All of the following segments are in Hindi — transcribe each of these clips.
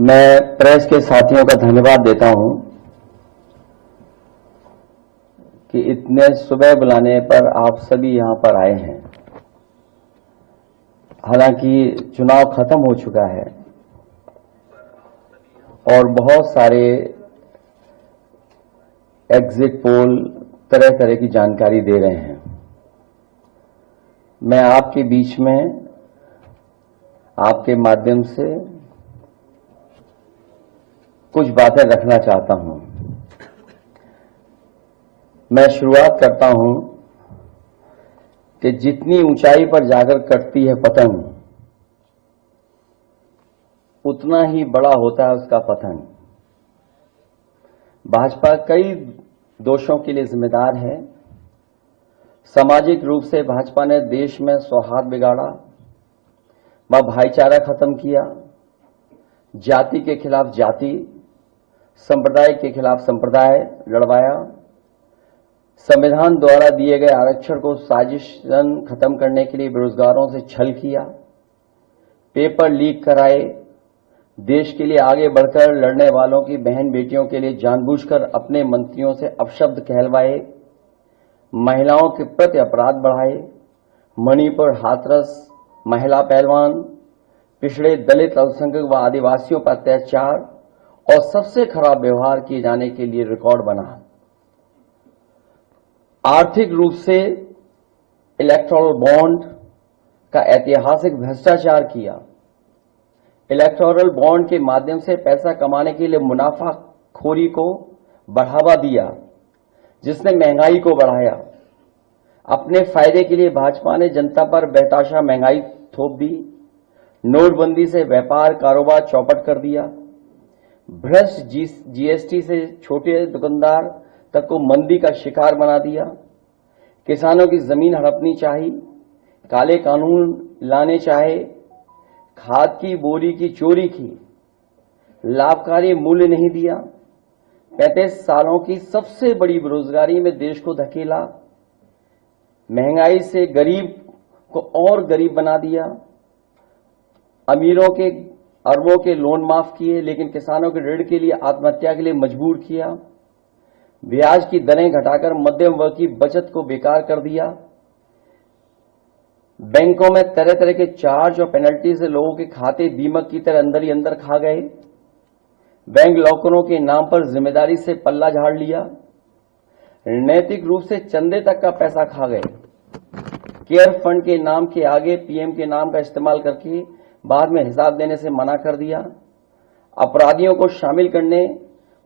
मैं प्रेस के साथियों का धन्यवाद देता हूं कि इतने सुबह बुलाने पर आप सभी यहां पर आए हैं। हालांकि चुनाव खत्म हो चुका है और बहुत सारे एग्जिट पोल तरह तरह की जानकारी दे रहे हैं। मैं आपके बीच में आपके माध्यम से कुछ बातें रखना चाहता हूं। मैं शुरुआत करता हूं कि जितनी ऊंचाई पर जाकर कटती है पतंग, उतना ही बड़ा होता है उसका पतन। भाजपा कई दोषों के लिए जिम्मेदार है। सामाजिक रूप से भाजपा ने देश में सौहार्द बिगाड़ा, व भाईचारा खत्म किया, जाति के खिलाफ जाति, संप्रदाय के खिलाफ संप्रदाय लड़वाया, संविधान द्वारा दिए गए आरक्षण को साजिशन खत्म करने के लिए बेरोजगारों से छल किया, पेपर लीक कराए, देश के लिए आगे बढ़कर लड़ने वालों की बहन बेटियों के लिए जानबूझकर अपने मंत्रियों से अपशब्द कहलवाए, महिलाओं के प्रति अपराध बढ़ाए, मणिपुर हाथरस महिला पहलवान, पिछड़े दलित अल्पसंख्यक व आदिवासियों पर अत्याचार और सबसे खराब व्यवहार किए जाने के लिए रिकॉर्ड बना। आर्थिक रूप से इलेक्टोरल बॉन्ड का ऐतिहासिक भ्रष्टाचार किया। इलेक्टोरल बॉन्ड के माध्यम से पैसा कमाने के लिए मुनाफाखोरी को बढ़ावा दिया, जिसने महंगाई को बढ़ाया। अपने फायदे के लिए भाजपा ने जनता पर बेताशा महंगाई थोप दी। नोटबंदी से व्यापार कारोबार चौपट कर दिया। भ्रष्ट जीएसटी से छोटे दुकानदार तक को मंदी का शिकार बना दिया। किसानों की जमीन हड़पनी चाहिए, काले कानून लाने चाहे, खाद की बोरी की चोरी की, लाभकारी मूल्य नहीं दिया, 35 सालों की सबसे बड़ी बेरोजगारी में देश को धकेला, महंगाई से गरीब को और गरीब बना दिया, अमीरों के अरबों के लोन माफ किए लेकिन किसानों के ऋण के लिए आत्महत्या के लिए मजबूर किया, ब्याज की दरें घटाकर मध्यम वर्ग की बचत को बेकार कर दिया, बैंकों में तरह तरह के चार्ज और पेनल्टी से लोगों के खाते दीमक की तरह अंदर ही अंदर खा गए, बैंक लॉकरों के नाम पर जिम्मेदारी से पल्ला झाड़ लिया, नैतिक रूप से चंदे तक का पैसा खा गए, केयर फंड के नाम के आगे पीएम के नाम का इस्तेमाल करके बाद में हिसाब देने से मना कर दिया, अपराधियों को शामिल करने,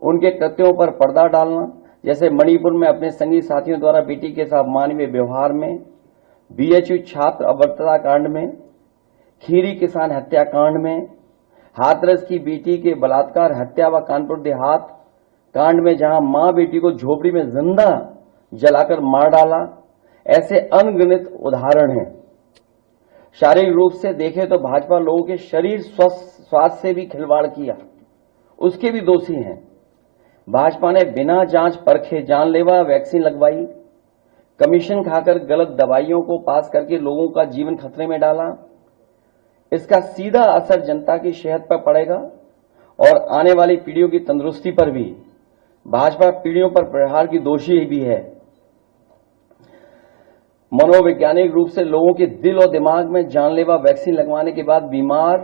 उनके कृत्यों पर पर्दा डालना, जैसे मणिपुर में अपने संगी साथियों द्वारा बेटी के साथ मानवीय व्यवहार में, बीएचयू छात्र अभद्रता कांड में, खीरी किसान हत्याकांड में, हाथरस की बेटी के बलात्कार हत्या व कानपुर देहात कांड में जहां मां बेटी को झोपड़ी में जिंदा जलाकर मार डाला। ऐसे अनगिनत उदाहरण हैं। शारीरिक रूप से देखें तो भाजपा लोगों के शरीर स्वास्थ्य से भी खिलवाड़ किया, उसके भी दोषी हैं। भाजपा ने बिना जांच परखे जानलेवा वैक्सीन लगवाई, कमीशन खाकर गलत दवाइयों को पास करके लोगों का जीवन खतरे में डाला। इसका सीधा असर जनता की सेहत पर पड़ेगा और आने वाली पीढ़ियों की तंदुरुस्ती पर भी। भाजपा पीढ़ियों पर प्रहार की दोषी भी है। मनोवैज्ञानिक रूप से लोगों के दिल और दिमाग में जानलेवा वैक्सीन लगवाने के बाद बीमार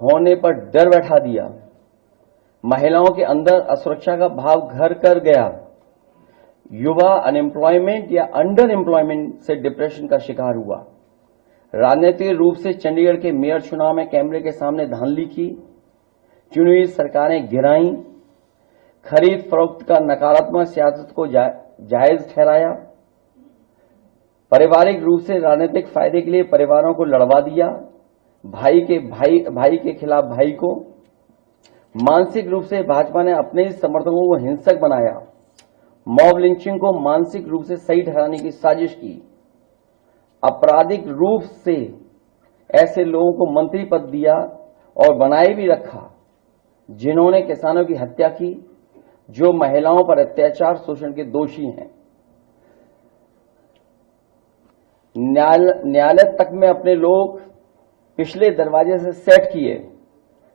होने पर डर बैठा दिया। महिलाओं के अंदर असुरक्षा का भाव घर कर गया। युवा अनएम्प्लॉयमेंट या अंडर एम्प्लॉयमेंट से डिप्रेशन का शिकार हुआ। राजनीतिक रूप से चंडीगढ़ के मेयर चुनाव में कैमरे के सामने धांधली की, चुनी हुई सरकारें गिराई, खरीद फरोख्त का नकारात्मक सियासत को जायज ठहराया, पारिवारिक रूप से राजनीतिक फायदे के लिए परिवारों को लड़वा दिया, भाई के खिलाफ भाई को। मानसिक रूप से भाजपा ने अपने ही समर्थकों को हिंसक बनाया, मॉब लिंचिंग को मानसिक रूप से सही ठहराने की साजिश की, आपराधिक रूप से ऐसे लोगों को मंत्री पद दिया और बनाए भी रखा जिन्होंने किसानों की हत्या की, जो महिलाओं पर अत्याचार शोषण के दोषी हैं। न्यायालय तक में अपने लोग पिछले दरवाजे से सेट किए,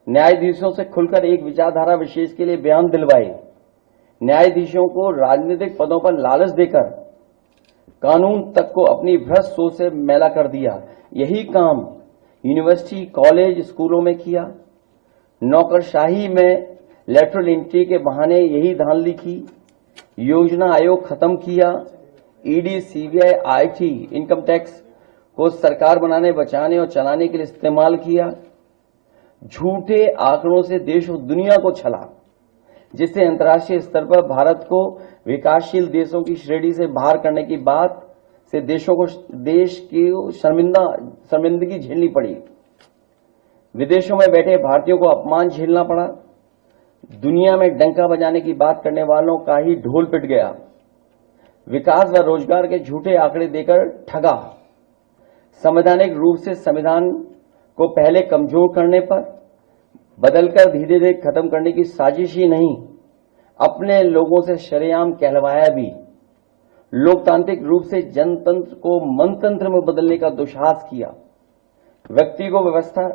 न्यायाधीशों से खुलकर एक विचारधारा विशेष के लिए बयान दिलवाए, न्यायाधीशों को राजनीतिक पदों पर लालच देकर कानून तक को अपनी भ्रष्ट सोच से मैला कर दिया। यही काम यूनिवर्सिटी, कॉलेज, स्कूलों में किया। नौकरशाही में लेटरल एंट्री के बहाने यही धांधली की। योजना आयोग खत्म किया। ED, CBI, IT, income tax को सरकार बनाने, बचाने और चलाने के लिए इस्तेमाल किया। झूठे आंकड़ों से देश और दुनिया को छला, जिससे अंतर्राष्ट्रीय स्तर पर भारत को विकासशील देशों की श्रेणी से बाहर करने की बात से देश की शर्मिंदगी झेलनी पड़ी। विदेशों में बैठे भारतीयों को अपमान झेलना पड़ा। दुनिया में डंका बजाने की बात करने वालों का ही ढोल पिट गया। विकास व रोजगार के झूठे आंकड़े देकर ठगा। संवैधानिक रूप से संविधान को पहले कमजोर करने पर बदलकर धीरे धीरे खत्म करने की साजिश ही नहीं, अपने लोगों से शरेआम कहलवाया भी। लोकतांत्रिक रूप से जनतंत्र को मनतंत्र में बदलने का दुस्साहस किया। व्यक्ति को व्यवस्था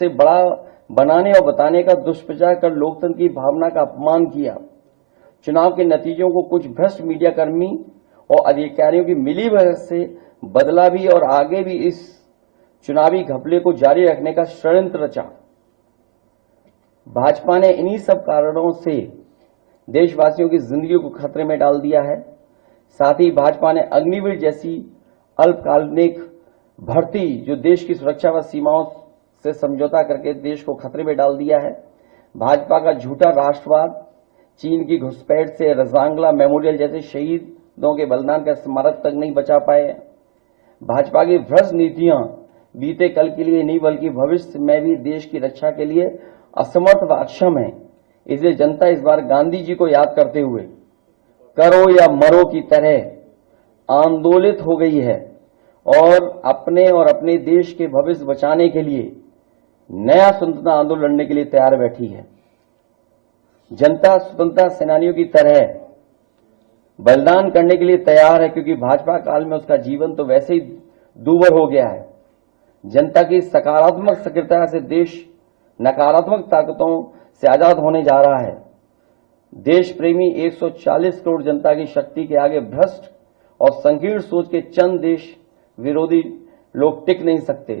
से बड़ा बनाने और बताने का दुष्प्रचार कर लोकतंत्र की भावना का अपमान किया। चुनाव के नतीजों को कुछ भ्रष्ट मीडियाकर्मी और अधिकारियों की मिलीभगत से बदला भी और आगे भी इस चुनावी घपले को जारी रखने का षड्यंत्र रचा। भाजपा ने इन्हीं सब कारणों से देशवासियों की जिंदगी को खतरे में डाल दिया है। साथ ही भाजपा ने अग्निवीर जैसी अल्पकालिक भर्ती, जो देश की सुरक्षा व सीमाओं से समझौता करके देश को खतरे में डाल दिया है। भाजपा का झूठा राष्ट्रवाद, चीन की घुसपैठ से रजांगला मेमोरियल जैसे शहीदों के बलिदान का स्मारक तक नहीं बचा पाए। भाजपा की भ्रष्ट नीतियां बीते कल के लिए नहीं बल्कि भविष्य में भी देश की रक्षा के लिए असमर्थ व अक्षम है। इसलिए जनता इस बार गांधी जी को याद करते हुए करो या मरो की तरह आंदोलित हो गई है और अपने देश के भविष्य बचाने के लिए नया स्वतंत्रता आंदोलन लड़ने के लिए तैयार बैठी है। जनता स्वतंत्रता सेनानियों की तरह बलिदान करने के लिए तैयार है, क्योंकि भाजपा काल में उसका जीवन तो वैसे ही दूभर हो गया है। जनता की सकारात्मक सक्रियता से देश नकारात्मक ताकतों से आजाद होने जा रहा है। देश प्रेमी 140 करोड़ जनता की शक्ति के आगे भ्रष्ट और संकीर्ण सोच के चंद देश विरोधी लोग टिक नहीं सकते।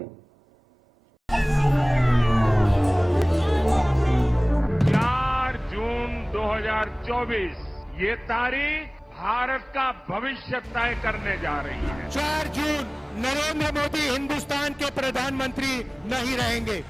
4 जून 2024 ये तारीख भारत का भविष्य तय करने जा रही है। 4 जून नरेंद्र मोदी हिंदुस्तान के प्रधानमंत्री नहीं रहेंगे।